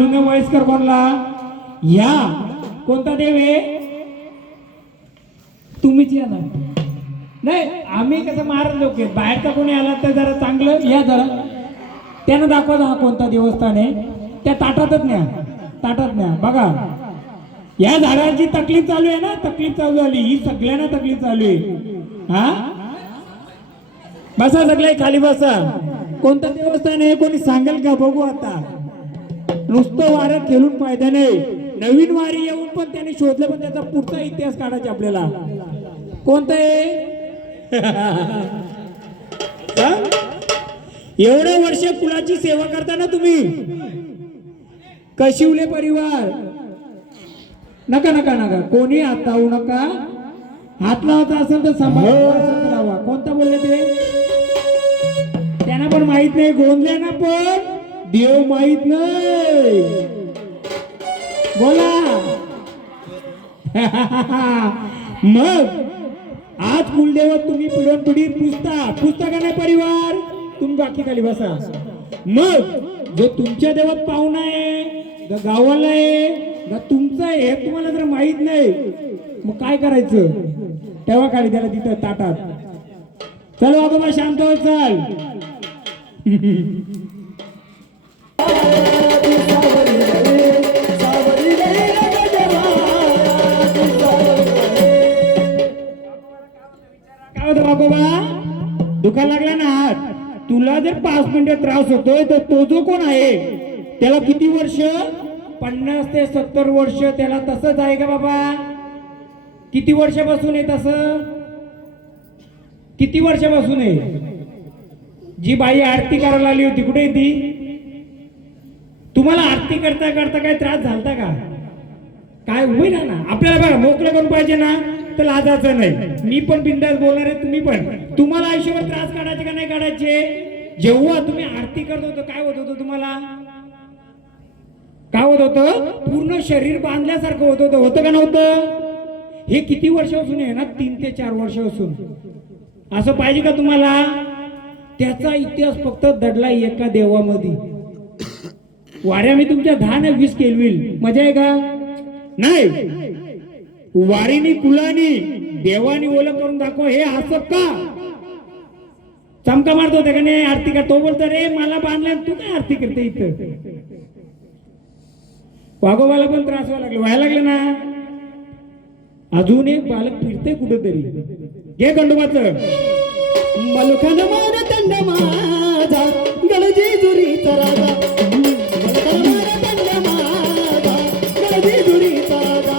जुने वयस्कर कोणला या कोणता देव आहे तुम्हीच या ना नाही आम्ही कसं महाराज लोक आहेत बाहेरचा कोणी आला तर जरा चांगलं या जरा त्यानं दाखवा हा कोणता देवस्थान आहे त्या ताटातच न्या बघा या झाडाची तकलीफ चालू आहे ना तकलीफ चालू झाली ही सगळ्यांना तकलीफ चालू आहे हा बसा सगळे खाली बसा कोणतं देवस्थान आहे कोणी सांगेल का बघू आता नुसतं वारं खेळून फायदा नाही नवीन वारी येऊन पण त्याने शोधलं पण त्याचा पुढचा इतिहास काढायचा आपल्याला कोणतं आहे एवढे वर्ष कुलाची सेवा करता ना तुम्ही कशिवले परिवार नका नका नका कोणी हात लावू नका हात लावता असेल तर सांभाळा कोणता बोलले ते त्यांना पण माहित नाही गोंधळ्यांना पण देव माहित नाही बोला मग आज कुलदेव तुम्ही पिढ्यान पिढी पुसता का नाही परिवार तुम्ही बाकी खाली बसा मग जो तुमच्या देवात पाहुणा आहे गावाला आहे तुमचं आहे हे तुम्हाला जर माहित नाही मग काय करायचं तेव्हा खाली त्याला तिथं ताटात चल बाबा शांत हो चल काय होतं बाबा दुखायला लागला ना हात तुला जर 5 मिनिटं त्रास होतोय तर तो जो कोण आहे त्याला किती वर्ष 50 ते 70 वर्ष त्याला तसंच आहे का बाबा किती वर्षापासून आहे तसं किती वर्षापासून आहे जी बाई आरती करायला आली होती कुठे ती तुम्हाला आरती करता करता काय त्रास झालता का काय होईल ना आपल्याला बघा मोकळं करून पाहिजे ना तर लाजायचं नाही मी पण बिंदास बोलणार आहे तुम्ही पण तुम्हाला आयुष्यावर त्रास काढायचे का नाही काढायचे जेव्हा तुम्ही आरती करत होतो काय होत होतं तुम्हाला काय होत होतं पूर्ण शरीर बांधल्यासारखं होत होतं का नव्हतं हे किती वर्षापासून आहे ना 3 ते 4 वर्षापासून असं पाहिजे का तुम्हाला त्याचा इतिहास फक्त दडला एका देवामध्ये वाऱ्या मी तुमच्या 10 ने 20 केलविल मजा आहे का नाही वारीनी कुलानी देवानी ओळख करून दाखव हे असं का चमका मारतो होते का नाही आरती का तो बोलतो रे मला बांधल्या तू काय आरती करते इथं वाघोबाला पण त्रास व्हायला लागले ना अजून एक बालक फिरते कुठेतरी घे खंडोबाचं मलखान मार दंड माझा गळजी जुरीचा राजा मलखान मार दंड माझा गळजी जुरीचा राजा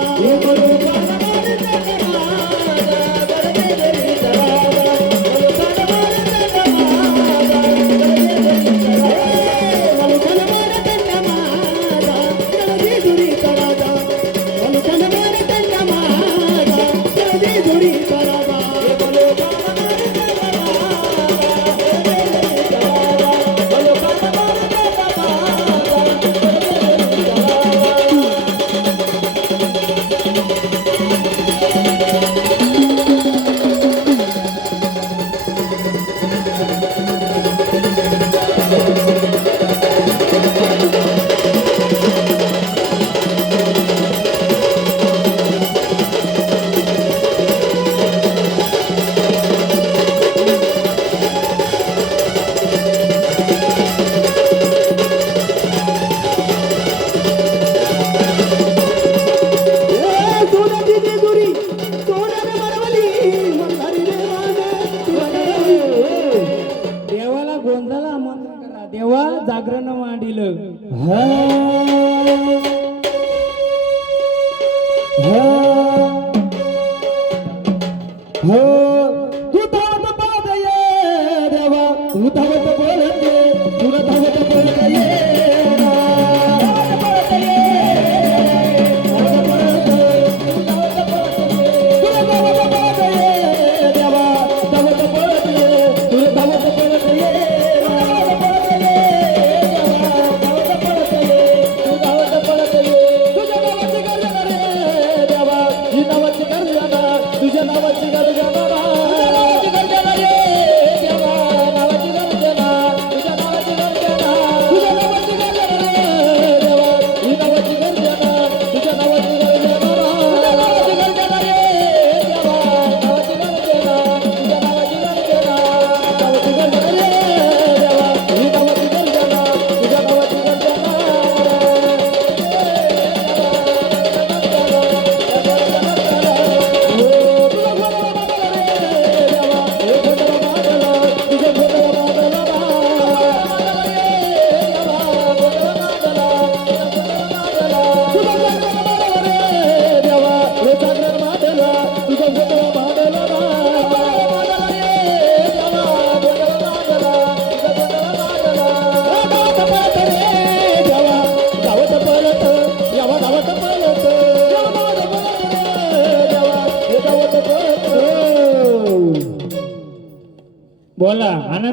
जागरण मांडिलं तू धावत पळत ये देवा तू धावत पळत ये तुला धावत पळत ये तुझ्या नावाची गर्जना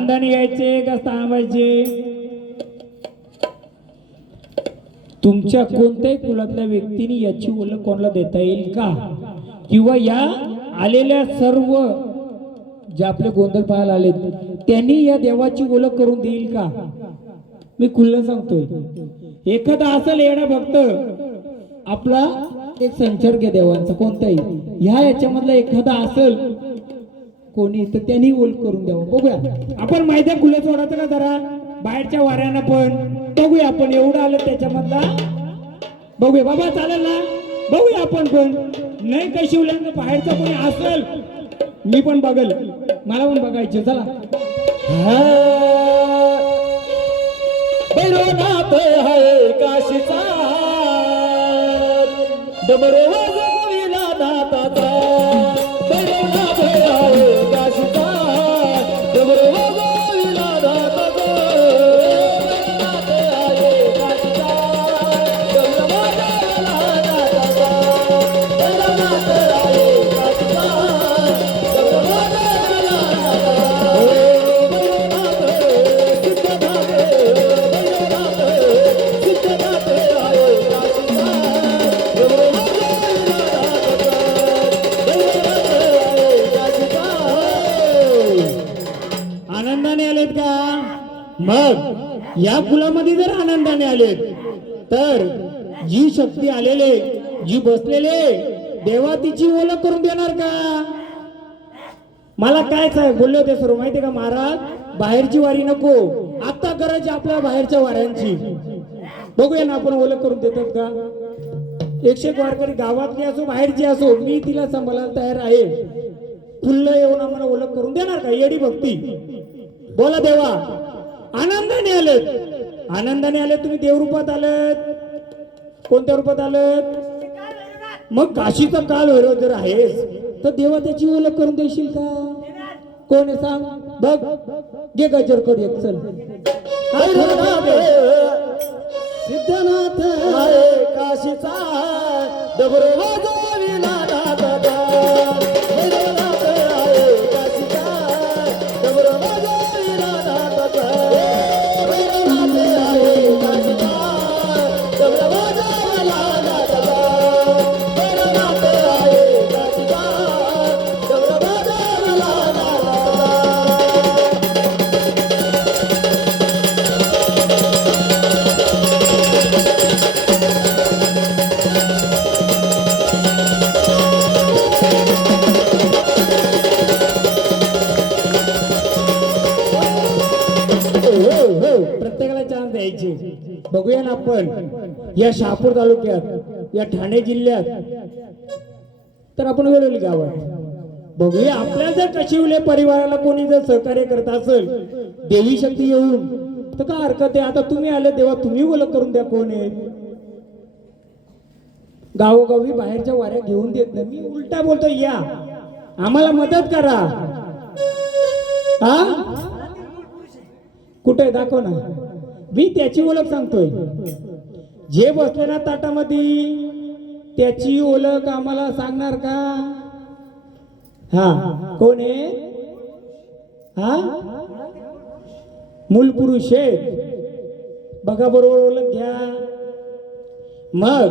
आनंदाने यायचे का थांबायचे? तुमच्या कोणत्याही कुलातल्या व्यक्तीने याची ओळख कोणाला देता येईल का? किंवा या आलेल्या सर्व जे आपले गोंधळ पाहायला आले त्यांनी या देवाची ओळख करून देईल का? मी खुल्लं सांगतोय, एखादा असेल येणा भक्त आपला एक संसर्ग देवांचा कोणताही ह्या याच्यामधला एखादा असेल कोणी तर त्यांनी ओळख करून द्यावं. बघूया आपण माहिती आहे खुलं सोडायचं का जरा बाहेरच्या वाऱ्यानं पण बघूया आपण एवढं आलं त्याच्यामधला बघूया बाबा चालेल ना बघूया आपण पण नाही काही शिवल्यानं बाहेरचा कोणी असेल मी पण बघल मला पण बघायचं चला. भैरवनाथ आहे काशीचा डमरू वाजविला नाथाचा भैरवनाथ आहे काशीचा डमरू वाजविला नाथाचा भैरवनाथ आहे काशीचा डमरू वाजविला नाथाचा भैरवनाथ आहे काशीचा डमरू वाजविला नाथाचा भैरवनाथ सिद्धनाथ भैरवनाथ सिद्धनाथ आहे काशीचा आनंदाने आलेत का? मग या कुलामध्ये जर आनंदाने आलेत तर जी शक्ती आलेले जी बसलेले देवा तिची ओळख करून देणार का? मला काय साहेब बोलले होते सर्व माहितीये का महाराज बाहेरची वारी नको आता करायची आपल्या बाहेरच्या वाऱ्यांची बघूया ना आपण ओळख करून देतात का? 101 वारकरी गावातली असो बाहेरची असो मी तिला सांभाळायला तयार आहे. फुल्ल येऊन आम्हाला ओळख करून देणार का? येडी भक्ती बोला देवा. आनंदाने आलेत आनंदाने आलेत तुम्ही देवरूपात आलेत कोणत्या रूपात आलेत? मग काशीचा काल भैरव जर आहेस तर देवा त्याची ओळख करून देशील का? कोण आहे सांग बघ घे गजर करू एक चल. सिद्धनाथ आहे काशीचा डमरू वाजविला नाथाचा भैरवनाथ आहे काशीचा डमरू वाजविला नाथाचा भैरवनाथ आहे काशीचा डमरू वाजविला नाथाचा भैरवनाथ आहे काशीचा डमरू वाजविला नाथाचा. प्रत्येकाला चान्स द्यायचे. बघूया ना आपण या शहापूर तालुक्यात या ठाणे जिल्ह्यात तर आपण वेळोली गावात बघूया आपल्या जर कशिवले परिवाराला कोणी जर सहकार्य करत असेल देवी शक्ती येऊन तर काय हरकत आहे. आता तुम्ही आले तेव्हा तुम्ही ओळख करून द्या कोण आहे. गावोगावी बाहेरच्या वाऱ्या घेऊन देत नाही मी उलटा बोलतो या आम्हाला मदत करा. हा कुठे दाखव ना मी त्याची ओळख सांगतोय जे बसले ना ताटामध्ये त्याची ओळख आम्हाला सांगणार का? हा कोण आहे? हा मूल पुरुष आहे बघा बरोबर ओळख घ्या. मग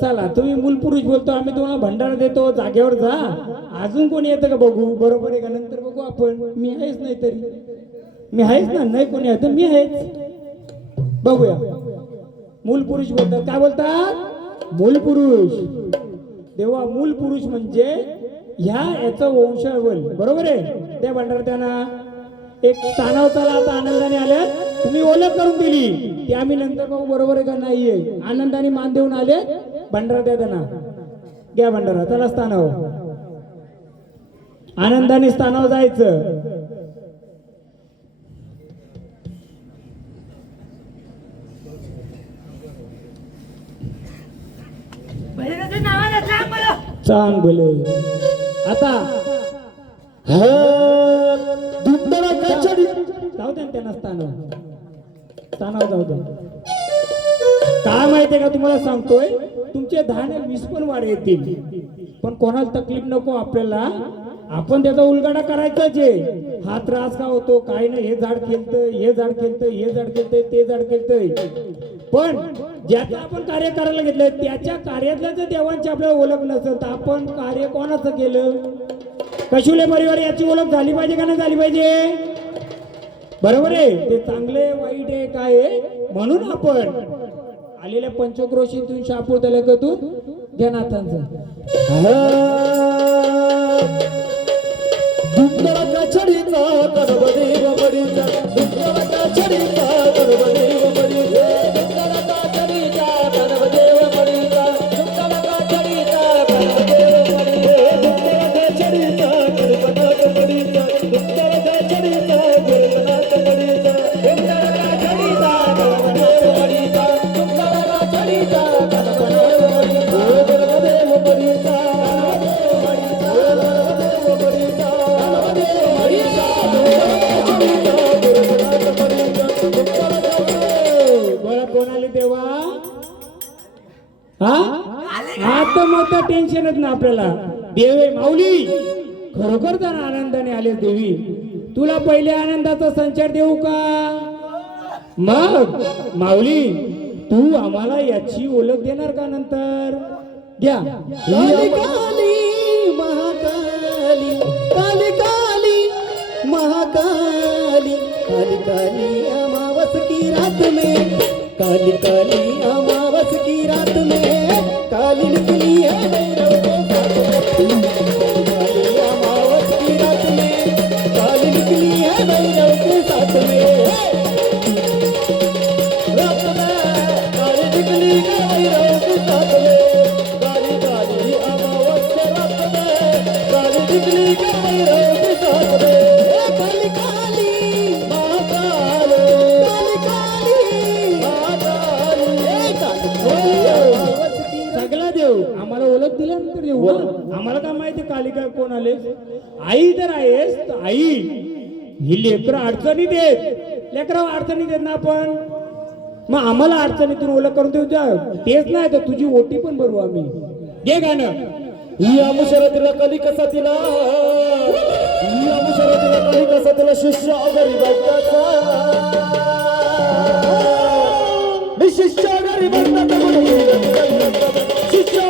चला तुम्ही मूल पुरुष बोलतो आम्ही तुम्हाला भंडारा देतो जागेवर जा. अजून कोणी येतं का बघू बरोबर आहे का? नंतर बघू आपण. मी आहेच नाही तरी मी आहेच ना नाही कोणी आहे तर मी आहेच. बघूया मूल पुरुष बोलतात काय बोलतात? मूल पुरुष. तेव्हा मूल पुरुष म्हणजे ह्या याचं वंशावळ बरोबर आहे. त्या भंडार त्यांना एक स्थानावर चला आता आनंदाने आल्या तुम्ही ओळख करून दिली ती आम्ही नंतर बघू बरोबर आहे का नाहीये. आनंदाने मान देऊन आले भंडारा द्या त्यांना घ्या भंडारा चला स्थानावर. आनंदाने स्थानावर जायचं. चांग बोले आता जाऊ द्या त्यांना स्थानावर जाऊ द्या. काय माहितीये का तुम्हाला सांगतोय तुमचे 10 ने 20 पण वाढ येतील पण कोणाला तकलीफ नको आपल्याला. आपण त्याचा उलगडा करायचाच आहे. हा त्रास का होतो काय नाही, हे झाड खेळतंय, हे झाड खेळतंय, हे झाड खेळतंय, ते झाड खेळतंय. पण ज्याचं आपण कार्य करायला घेतलंय त्याच्या कार्यातल्या जर देवांची आपल्याला ओळख नसेल तर आपण कार्य कोणाचं केलं? कशुले परिवार याची ओळख झाली पाहिजे का नाही झाली पाहिजे? बरोबर आहे. ते चांगले वाईट आहे काय आहे म्हणून आपण आलेल्या पंचक्रोशीतून शापूर तालुक्यातून जनाथांचं दुःखराचा छडीचा गणपदेव मडीचा दुःखराचा छडीचा गणपदेव मडीचा दुःखराचा छडीचा गणपदेव मडीचा दुःखराचा छडीचा गणपदेव मडीचा दुःखराचा छडीचा गणपनाथ मडीचा दुःखराचा छडीचा गणपनाथ मडीचा दुःखराचा छडीचा गणपदेव मडीचा दुःखराचा छडीचा गणपदेव मडीचा गणपदेव मडीचा कोण आले तेव्हा? हा आता मोठं टेन्शनच ना आपल्याला. देवे माऊली खरोखर तर आनंदाने आले देवी. तुला पहिले आनंदाचा संचार देऊ का? मग माऊली तू आम्हाला याची ओळख देणार का नंतर? द्या. काली काली महाकाली काली काली महाकाली काली काली अमावस की रात में काली काली अमावस की रात में काली निकली है भैरव के साथ में काली अमावस की रात में काली निकली है भैरव के साथ में रात में काली निकली है भैरव के साथ में काली काली अमावस के रात में काली निकली है भैरव के साथ में काली काली महाकाल काली काली महाकाल काली अमावस की सगळा देऊ आम्हाला ओळख दिल्यानंतर देऊ ना. आम्हाला काय माहिती काली काय कोण आले? आई जर आहेस तर आई ही लेकरं अडचणी देत, लेकरं अडचणी देत ना आपण. मग आम्हाला अडचणीतून ओळख करून देऊ द्या. तेच नाही तर तुझी ओटी पण भरू आम्ही. घे गाणं. या मुशरतीला कली कसा तिला या मुशरतीला कली कसा तिला शिष्य गरीबाचा मी शिष्य गरीबाचा शिष्य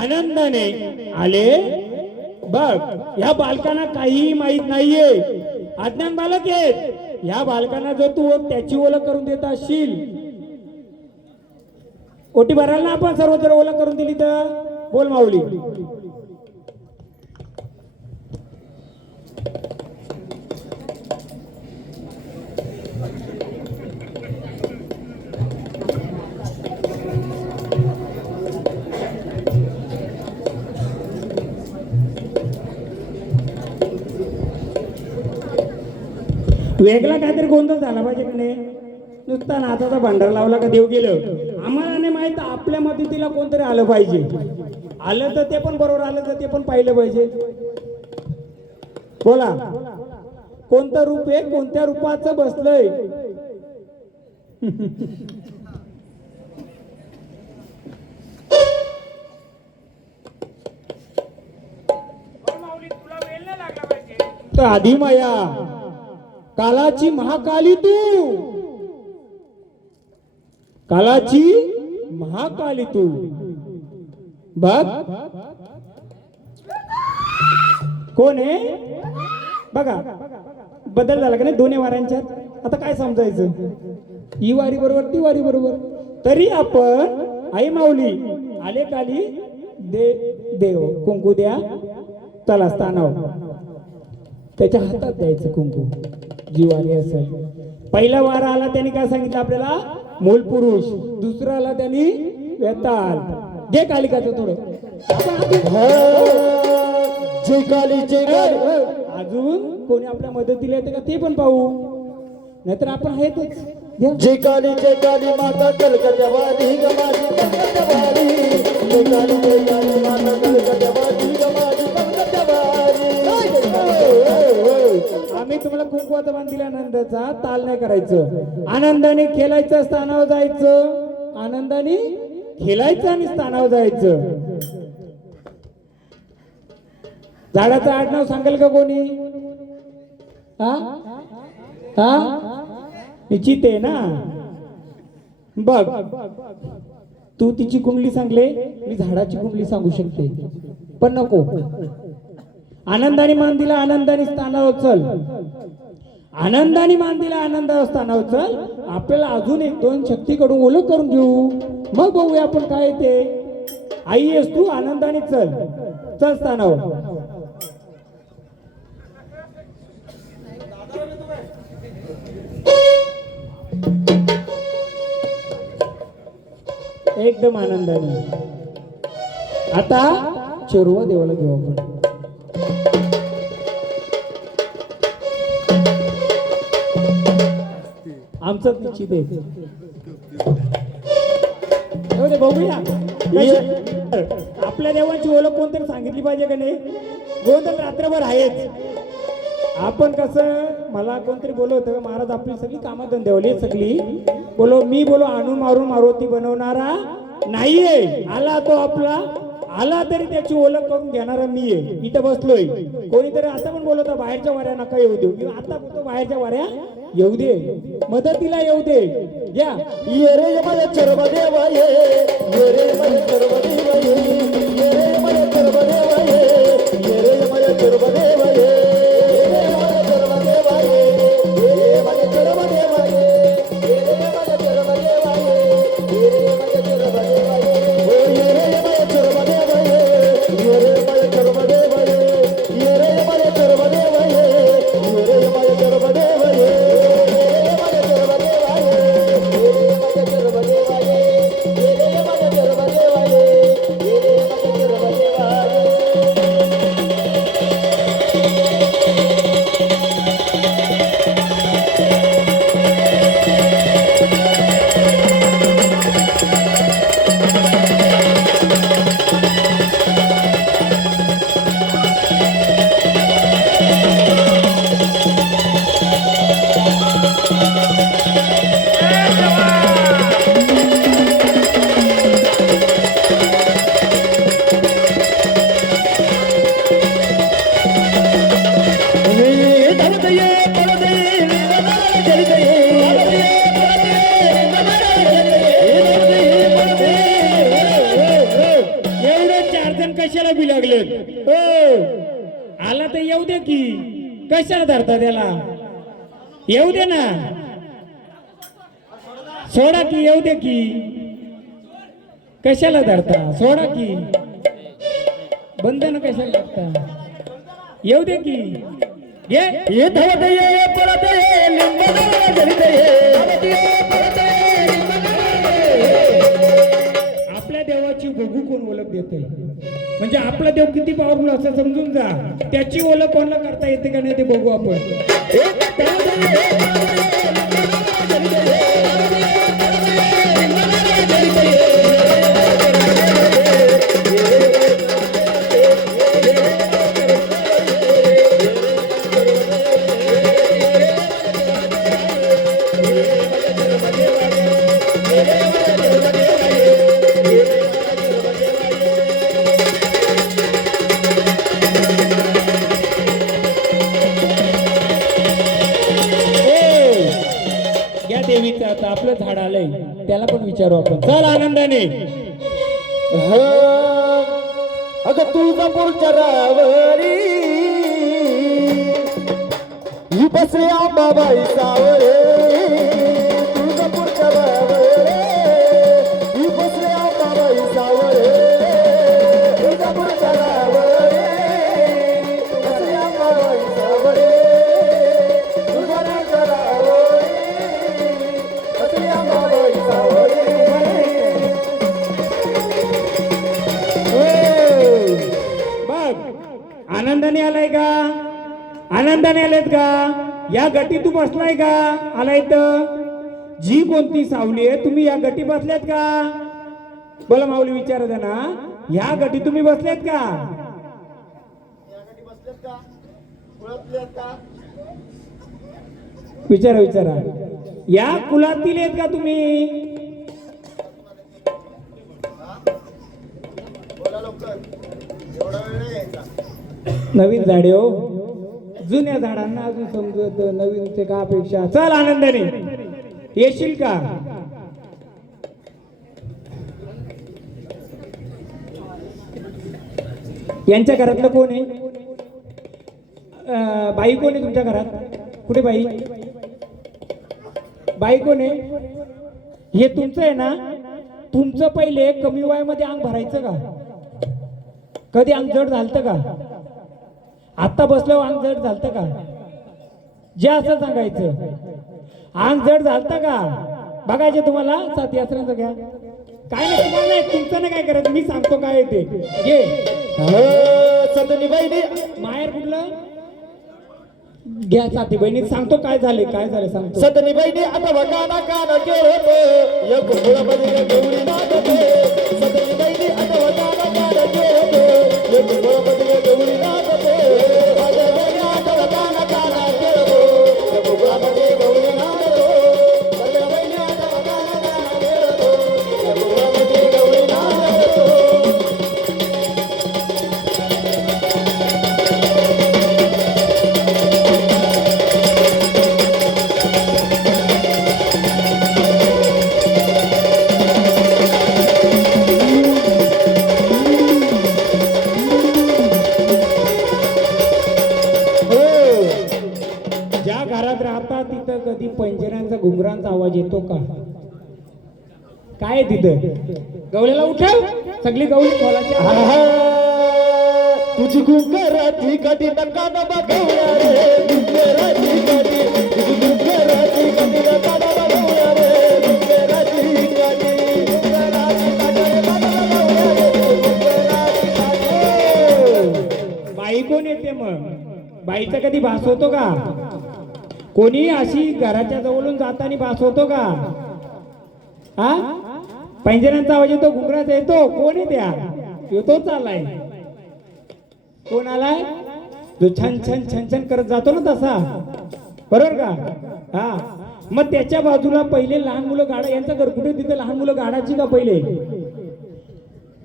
आनंदाने आले. बघ या बालकांना काही माहित नाहीये, अज्ञान बालक आहेत. या बालकांना जर तू त्याची ओळख करून देत असशील, ओटी भरायला ना आपण सर्व जर ओळख करून दिली तर बोल माऊली. वेगळा काहीतरी गोंधळ झाला पाहिजे की नाही. नुसता नाचाचा भांडार लावला का देव गेलं. आम्हाला नाही माहित आपल्या मदतीला कोणतरी आलं पाहिजे. आलं तर ते पण बरोबर, आलं तर ते पण पाहिलं पाहिजे. बोला कोणतं रूप आहे, कोणत्या रूपाचं बसलंय? तर आधी माया कालाची महाकाली तू, कालाची महाकाली तू. बघ कोण आहे बघा. बदल झाला का नाही दोन्ही वाऱ्यांच्यात? आता काय समजायचं? ही वारी बरोबर ती वारी बरोबर. तरी आपण आई माऊली आले काली देव कुंकू द्या चला स्थानाव. त्याच्या हातात द्यायचं कुंकू जीवारी असेल. पहिला वार आला त्यांनी काय सांगितलं आपल्याला? मूल पुरुष. दुसरा आला त्यांनी वेताल. घे कालिकाचं थोडं. जय काली जय काली. अजून कोणी आपल्या मदतीला येते का ते पण पाहू, नाहीतर आपण आहेतच. जय काली माता कलकत्या वाली ग माझी कलकत्या वाली. जय काली माता कलकत्या वाली ग माझी कलकत्या वाली. कंकुवाचा मान दिला आनंदाचा, ताल नाही करायचं. आनंदाने खेळायचं, स्थानावर जायचं. आनंदाने खेळायचं आणि स्थानावर जायचं. झाडाचं आडनाव सांगेल का कोणी? हा हा निश्चित आहे ना. बघ तू तिची कुंडली सांगले, मी झाडाची कुंडली सांगू शकते, पण नको. आनंदाने मान दिला, आनंदाने स्थानावर चल. आनंदाने मान दिला, आनंदावर स्थानावर चल. आपल्याला अजून एक दोन शक्तीकडून ओळख करून घेऊ, मग बघूया आपण काय ते. आई आहेस तू, आनंदाने चल, चल स्थानावर. एकदम आनंदाने. आता चेरुवा देवाला घेऊ आपण. आमचंच निश्चित आहे. एवढे बघूया. आपल्या देवाची ओळख कोणतरी सांगितली पाहिजे का नाही? कोणतरी रात्रभर आहेच. आपण कसं, मला कोणतरी बोलत होतं महाराज आपली सगळी कामं धंदेवली सगळी बोलो, मी बोलो आणून मारून मारुती बनवणारा नाहीये. आला तो आपला, आला तरी त्याची ओळख करून घेणारा मी आहे. इथं बसलोय. कोणीतरी असं पण बोलत होता बाहेरच्या वाऱ्या नका येऊ देऊ. मी आता बोलतो बाहेरच्या वाऱ्या येऊ दे, मदतीला येऊ दे. या ये रे माझ्या चरवा देवा ये, ये रे माझ्या चरवा देवा ये, ये रे माझ्या चरवा देवा ये, ये रे माझ्या चरवा देवा ये, ये रे माझ्या चरवा देवा ये, ये रे माझ्या चरवा देवा ये, ये रे माझ्या चरवा देवा ये, ये रे माझ्या चरवा देवा ये, ओ ये रे माझ्या चरवा देवा ये, ये रे माझ्या चरवा देवा ये, ये रे माझ्या चरवा देवा ये, ये रे माझ्या चरवा देवा ये. कशाला बी लागले? आला तर येऊ दे की, कशाला धरता त्याला? येऊ दे ना, सोडा की, येऊ दे की, कशाला धरता? सोडा की, बंधन कशाला लागता? येऊ दे की. ये धावत ये परत ये, लिंबाला धरीत ये. आपल्या देवाची बघू कोण ओळख देते, म्हणजे आपला देव किती पॉवरफुल असं समजून जा. त्याची ओळख कोणाला करता येते का नाही ते बघू आपण. देवीचं आता आपलं झाड आलंय, त्याला पण विचारू आपण. चल आनंदाने. अगं तुळजापूरच्या रावरी ही बसले आंबाबाई सावरे. तुळजापूरच्या रावरी ही बसले आंबाबाई सावरे. तुळजापूरच्या रावरी बसले आंबाबाई सावरे. तुळजापूरच्या रावरी बसले आंबाबाई सावरे. आनंदाने आलाय का? आनंदाने आलेत का? या गटी तू बसलाय का? आलाय तर जी कोणती सावली आहे, तुम्ही या गटी बसल्यात का? बोला माऊली, विचारत आहे ना, या गटी तुम्ही बसल्यात का? विचारा विचारा. या कुलातील आहेत का तुम्ही? नवीन झाडे हो, जुन्या झाडांना अजून समजत, नवीन ते का अपेक्षा. चल आनंदाने येशील का? यांच्या घरातलं कोण आहे? बाई कोण आहे तुमच्या घरात? कुठे बाई? बाई कोण आहे? हे तुमचं आहे ना? तुमचं पहिले कमी वयामध्ये अंग भरायचं का? कधी अंग जड झालतं का? आत्ता बसल्यावर अंग जड झालतं का? जे असं सांगायचं. अंग जड झालतं का? बघायचे तुम्हाला साथी आसरांचं घ्या. काय नाही तुम्हाला नाही, तुमचं नाही काय करायचं, मी सांगतो काय ते घे. सदनी बहिणी माहेर कुठलं? घ्या साथी बहिणी, सांगतो काय झाले काय झाले सांगतो. सदनी बहिणी आता बघाना कान केलं एक गुळामध्ये गौरी नाचते. सदनी बहिणी आता बघाना कान केलं एक गुळामध्ये गौरी नाचते. माझ्या बहिणी आता बघाना कान केलं एक गुळामध्ये गौरी नाचतो. माझ्या बहिणी आता बघाना कान केलं एक गुळामध्ये गौरी नाचतो. ज्या घरात राहतात तिथं कधी पंजऱ्यांचा घुंगरांचा आवाज येतो का? काय आहे तिथं? गवळ्याला उठव, सगळी गवळी खोलाच्या. तुझी गुंगराची काठी नका न बघवल्या रे. गुंगराची काठी, तुझी गुंगराची काठी नका न बघवल्या रे. गुंगराची काठी, गुंगराची काठी नका न बघवल्या रे. गुंगराची काठी. बाई कोण येते मग? बाईचा कधी भास होतो का? कोणी अशी घराच्या जवळून जाताना भास होतो का? हा, पंजऱ्यांचा आवाज येतो, घुंगराचा येतो. कोण आहे त्या? येतो चाललाय. कोण आलाय? जो छान छान छान छान करत जातो ना तसा, बरोबर का? हा, मग त्याच्या बाजूला पहिले लहान मुलं गाडा. यांचं घर कुठे? तिथे लहान मुलं गाडाची का पहिले?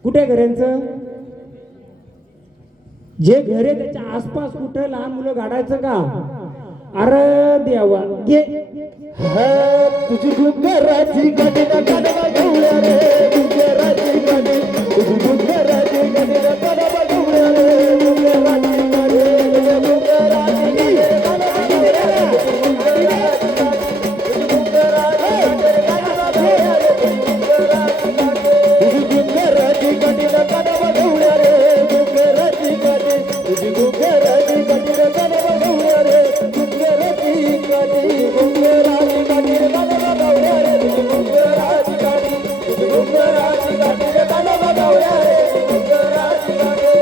कुठे घर यांचं? जे घर आहे त्याच्या आसपास कुठे लहान मुलं गाडायचं का? अरे देवा, घे. तुझी गुंगराची काठी नका न बघवल्या रे. गुंगराची काठी, तुझी गुंगराची काठी नका न बघवल्या रे. गुंगराची काठी, तुझी गुंगराची काठी नका न बघवल्या रे. गुंगराची काठी, तुझी गुंगराची काठी नका न बघवल्या रे. गुंगराची काठी, तुझी गुंगराची काठी नका न बघवल्या रे. गुंगराची काठी, तुझी गुंगराची काठी नका न बघवल्या रे. गुंगराची काठी, गुंगराची काठी नका न बघवल्या रे. तुझी गुंगराची काठी, तुझी गुंगराची काठी नका न बघवल्या रे. गुंगराची काठी.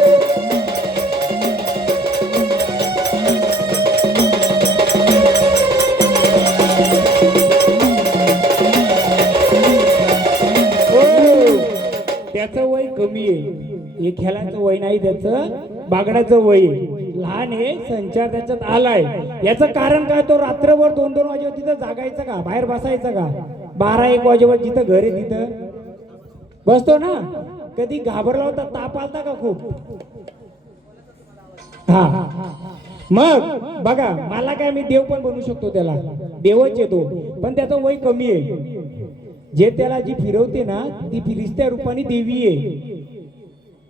त्याचं वय कमी आहे. हे खेळाचं वय नाही, त्याचं बागडाचं वय आहे. लहान आहे, संचार त्याच्यात आलाय. याचं कारण काय? तो रात्रभर 2-2 वाजेवर तिथं जागायचं का? बाहेर बसायचं का? 12-1 वाजेवर जिथं घर आहे तिथं बसतो ना. कधी घाबरला होता? ताप आलता का खूप? हा, मग बघा, मला काय, मी देव पण बनवू शकतो त्याला, देवच येतो. पण त्याचं वय कमी आहे. जे त्याला जी फिरवते ना, ती फिरिस्त्या रूपाने देवी आहे.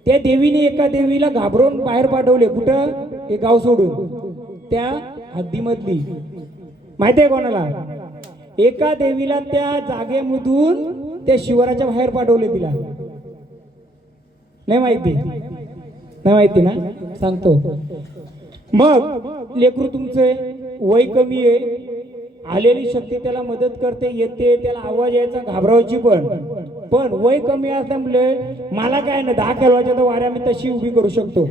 त्या देवीने एका देवीला घाबरून बाहेर पाठवले. कुठं? हे गाव सोडून, त्या हद्दीमधली. माहिती आहे कोणाला? एका देवीला त्या जागेमधून त्या शिवाराच्या बाहेर पाठवले. तिला नाही माहिती? नाही माहिती ना? सांगतो. मग लेकरू तुमचं वय कमी आहे, आलेली शक्ती त्याला मदत करते, येते, त्याला आवाज यायचा घाबरायची. पण वय कमी असल्यामुळे मला काय ना 10 किलोच्या तर वाऱ्या मी तशी उभी करू शकतो.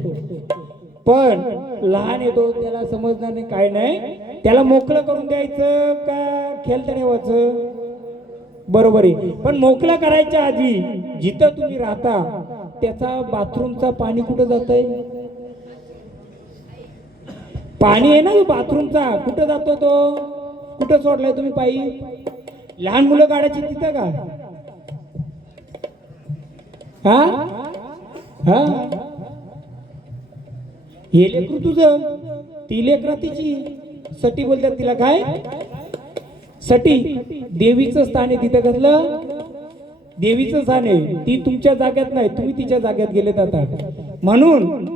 पण लहान येतो, त्याला समजणार नाही, काय नाही. त्याला मोकळं करून द्यायचं का खेळता ठेवायचं? बरोबर आहे. पण मोकळं करायच्या आधी जिथं तुम्ही राहता त्याचा बाथरूमचा पाणी कुठं जातंय? पाणी आहे ना बाथरूमचा, कुठं जातो तो? कुठं सोडलाय तुम्ही पायी? लहान मुलं काढायची तिथं का? हा हा हे लेकरू तुझं, ती लेकरा तिची. सटी बोलतात तिला. काय सटी? देवीचं स्थान आहे तिथं. कसलं देवीचं स्थान आहे? ती तुमच्या जाग्यात नाही, तुम्ही तिच्या जाग्यात गेलेत आता. म्हणून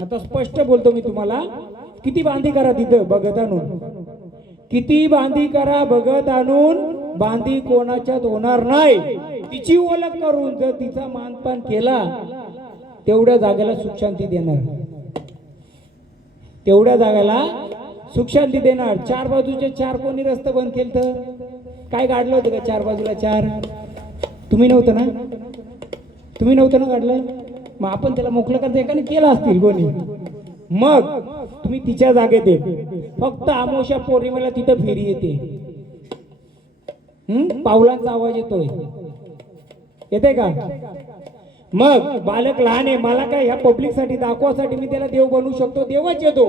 आता स्पष्ट बोलतो मी तुम्हाला, किती बांधी करा तिथं बघत आणून, किती बांधी करा बघत आणून, बांधी कोणाच्यात होणार नाही. तिची ओळख करून जर तिचा मानपान केला, तेवढ्या जागेला सुख शांती देणार, तेवढ्या जागेला सुख शांती देणार. चार बाजूचे चार कोणी रस्ते बंद केलं तर काय काढलं होतं का? चार बाजूला चार तुम्ही नव्हतं ना? तुम्ही नव्हतं ना काढलं? मग आपण त्याला मोकळं करता एकाने केलं असतील कोणी. मग तुम्ही तिच्या जागेत येते. फक्त अमावस्या पौर्णिमेला तिथं फेरी येते. पावलांचा आवाज येतोय, येते का? मग बालक लहान आहे, मला काय ह्या पब्लिक साठी दाखवासाठी मी त्याला देव बनवू शकतो, देवच येतो.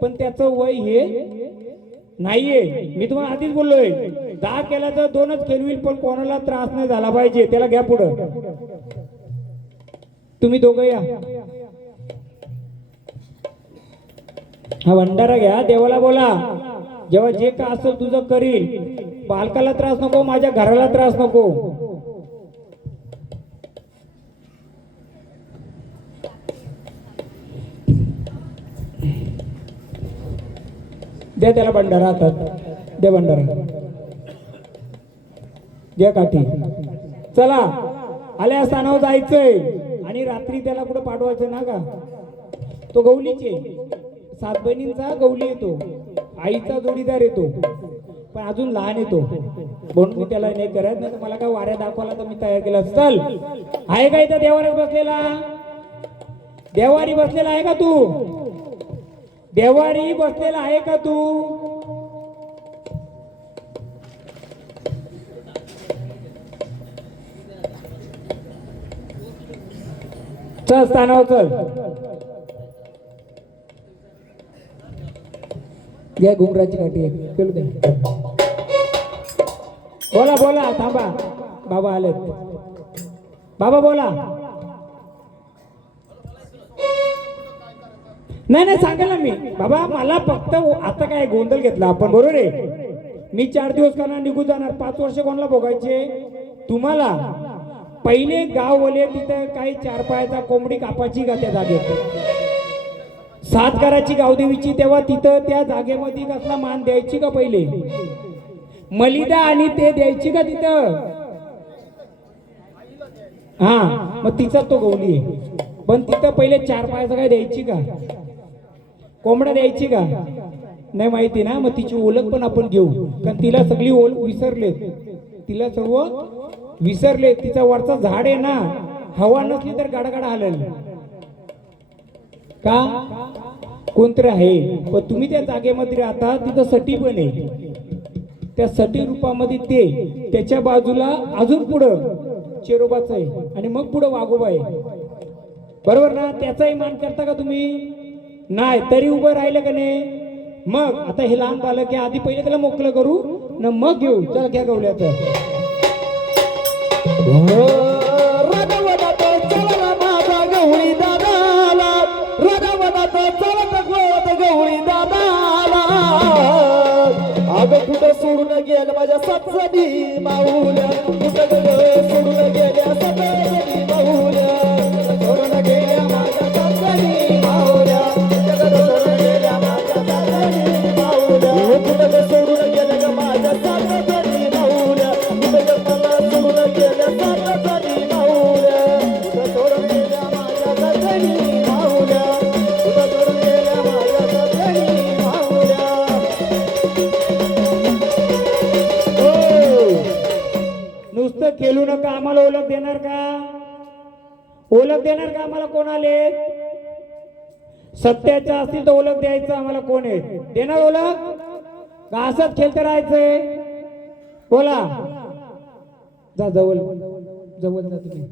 पण त्याचं वय हे नाहीये. मी तुम्हाला आधीच बोललोय, 10 केला तर 2च खेळवील, पण कोणाला त्रास नाही झाला पाहिजे. त्याला घ्या पुढं. तुम्ही दोघं या. हा भंडारा घ्या, देवाला बोला, जेव्हा जे का असेल तुझं करील. बालकाला त्रास नको, माझ्या घराला त्रास नको. द्या त्याला भंडारा हातात, द्या भंडारा, द्या काठी. चला, आल्या स्थानावर जायचंय. आणि रात्री त्याला कुठं पाठवायचं ना का? तो गौलीचे 7 बहिणींचा गौली येतो, आईचा जोडीदार येतो, पण अजून लहान येतो. म्हणून मी त्याला नाही करत. नाही तर मला काय वाऱ्या दाखवायला तर मी तयार केला. चल, आहे का इथं देवारी बसलेला? देवारी बसलेला आहे का तू? देवारी बसलेला आहे का तू? चल स्थानावर चल. घ्या घुंगराची काठी पेलू द्या. बोला बोला, थांबा, बाबा आलेत. बाबा बोला. नाही नाही सांगा ना मी. बाबा मला फक्त आता काय गोंधळ घेतला आपण, बरोबर आहे? मी 4 दिवस करणार, निघून जाणार. 5 वर्ष कोणाला भोगायचे? तुम्हाला. पहिले गाववाले तिथं काही 4 पायाचा कोंबडी कापायची का त्या जागेत? 7 कराची गावदेवीची, तेव्हा तिथं त्या जागेमध्ये कसला मान द्यायची का? पहिले मलिदा आणि ते द्यायची का तिथं? हा, मग तिचा तो गौली आहे. पण तिथं पहिले 4 पायाचा काय द्यायची का? कोंबडा द्यायची का? नाही माहिती ना? मग तिची ओळख पण आपण घेऊ, कारण तिला सगळी ओळख विसरले, तिला सर्व विसरले. तिचा वरचा झाड आहे ना, हवा नसली तर गाडागाडा हलेल का? कोणतरी आहे. पण तुम्ही त्या जागेमध्ये राहता, तिथं सटी पण आहे. त्या सटी रूपामध्ये ते, त्याच्या बाजूला अजून पुढं चेरोबाचं आहे, आणि मग पुढं वाघोबा आहे, बरोबर ना? त्याचाही मान करता का तुम्ही? नाही. तरी उभं राहिलं का नाही? मग आता हे लहान बालक आहे, आधी पहिले त्याला मोकळं करू न मग घेऊ. चल घ्या गवल्याचं. रगवनात चला माझा गवळी दादाला, रगवनात चलत गोत गवळी दादाला. अगं कुठं सोडून गेल माझ्या सत्सनी माऊल्या, कुठं सोडून गेल्या सत्सनी माऊल्या, सोडून गेल्या माझ्या सत्सनी माऊल्या, सोडून गेल्या माझ्या सत्सनी माऊल्या, कुठं सोडून गेल्या ग माझ्या सत्सनी माऊल्या, कुठं सोडून गेल्या सत्सनी माऊल्या, कुठं सोडून गेल्या माझ्या सत्सनी माऊल्या, कुठं सोडून गेल्या माझ्या सत्सनी माऊल्या. नुसतं खेळू नका. आम्हाला ओळख देणार का? ओळख देणार का आम्हाला? कोण आले? सत्याच्या असतील तर ओळख द्यायचं आम्हाला. कोण आहे? देणार ओळख का? असंच खेळत राहायचंय? बोला. जा जवळ जवळ जा तुम्ही.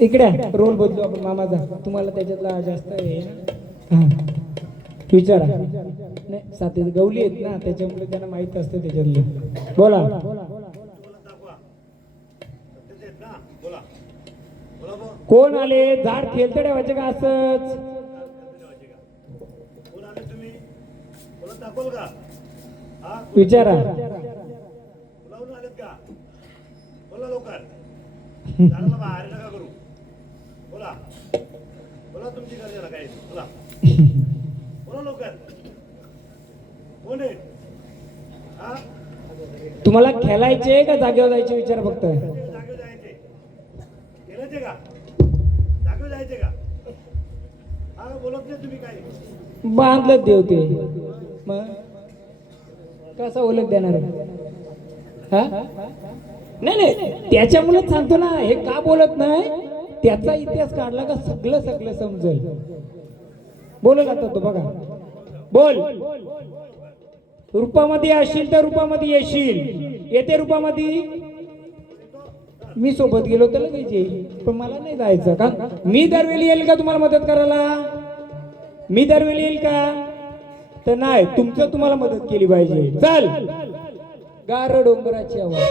इकडे रोल बदलू आपण मामाचा, तुम्हाला त्याच्यातला जास्त आहे ना. विचारा. नाही साथी गवली आहेत ना, त्याच्यामुळे त्यांना माहित असतं त्याच्यातले. बोला. कोण आले? झाड खेळते ठेवायचे का असंच? विचारा. तुम्हाला खेळायचे का जागेवर जायचे? विचारा फक्त. बांधलं देव ते, मग कसा ओळख देणार? हा नाही नाही, त्याच्यामुळेच सांगतो ना, हे का बोलत नाही, त्याचा इतिहास काढला का सगळं सगळं समजेल. बोलत आता तो बघा. बोल. रूपामध्ये असशील तर रूपामध्ये येशील. येते रूपामध्ये. मी सोबत गेलो तर लगेच येईल, पण मला नाही जायचं का. मी दरवेळी येईल का तुम्हाला मदत करायला? मी दरवेळी येईल का? तर नाही, तुमचं तुम्हाला मदत केली पाहिजे. चल. गार डोंगराची आवाज.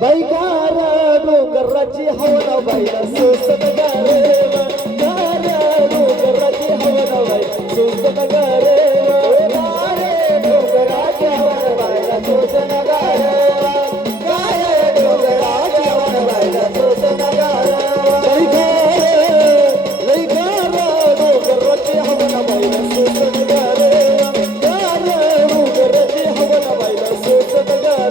बैकार डोंगराची हवा बाईला सोसत गारे, डोंगराची हवा बाईला सोसत गारे, डोंगराची हवा बाईला सोसत गारे, डोंगराची हवा बाईला सोसत गारे, डोंगराची हवा बाईला सोसत गारे,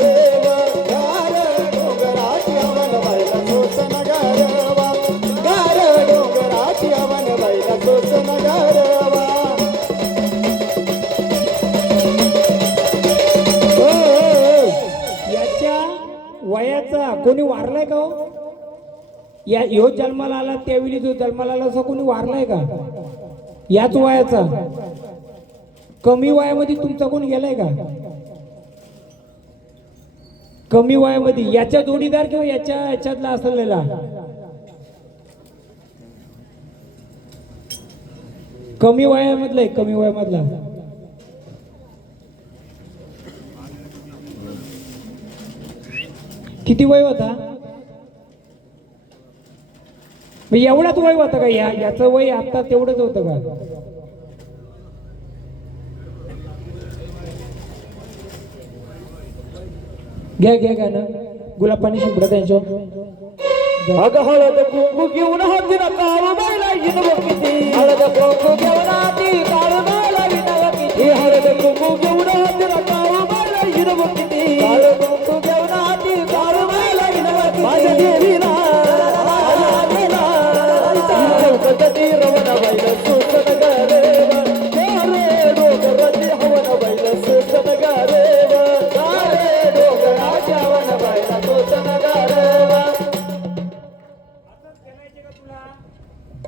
डोंगराची हवा बाईला सोसत गारे, याच्या वयाचा कोणी वारलाय का हो? या ह्यो जन्माला आला त्यावेळी जो जन्माला आला असं कोणी वारलाय का? याच वयाचा. कमी वयामध्ये तुमचा कोण गेलाय का? कमी वयामध्ये याच्या जोडीदार किंवा याच्यातला असलेला? कमी वयामधला आहे, कमी वयामधला. किती वय होता? एवढाच वय होता का? याचं वय आता तेवढंच होतं का? घ्या घ्या गाणं. गुलाब पाणी शिंपडत यांच्यावर. अग हळद कुंकू घेऊन हाती काळू बायला हिनव किती, हळद कुंकू घेऊन हाती काळू बायला हिनव किती, हळद कुंकू घेऊन हाती काळू बायला हिनव किती, हळद कुंकू घेऊन हाती काळू बायला हिनव किती, माझ्या देवीला कधी रवण बाईला सोसत गारे, डोंगराची हवन बाईला सोसत गारे, डोंगराची हवन बाईला सोसत गारे.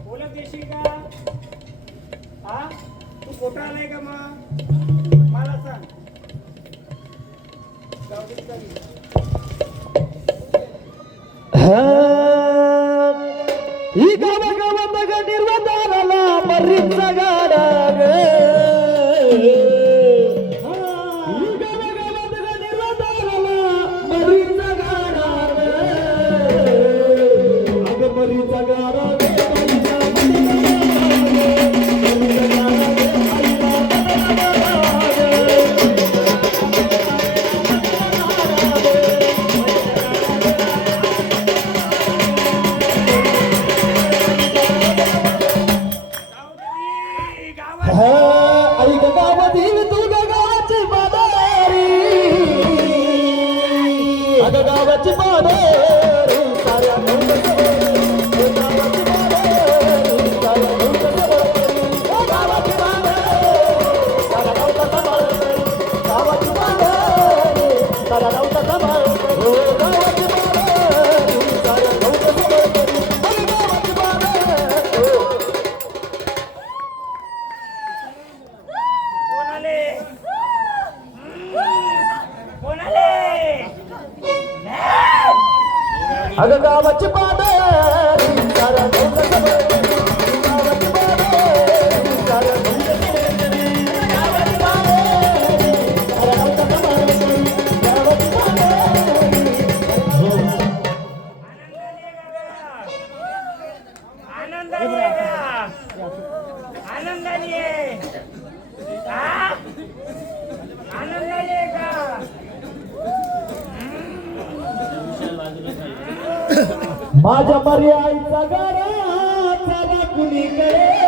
बोलत देशील का? हा, तू खोटा आलाय का? मग मला सांग. ही गावागावात ग निर्वंधाराला मरीचा गाडा ग, ही गावागावात ग निर्वंधाराला मरीचा गाडा ग, अग मरीचा गाडा ग, अगं गावाची पाडे सारा गावाची पाडे गावाची पाडे सारा गावाची पाडे गावाची पाडे माझ्या पर्यायचा गारा चला कुणीकडे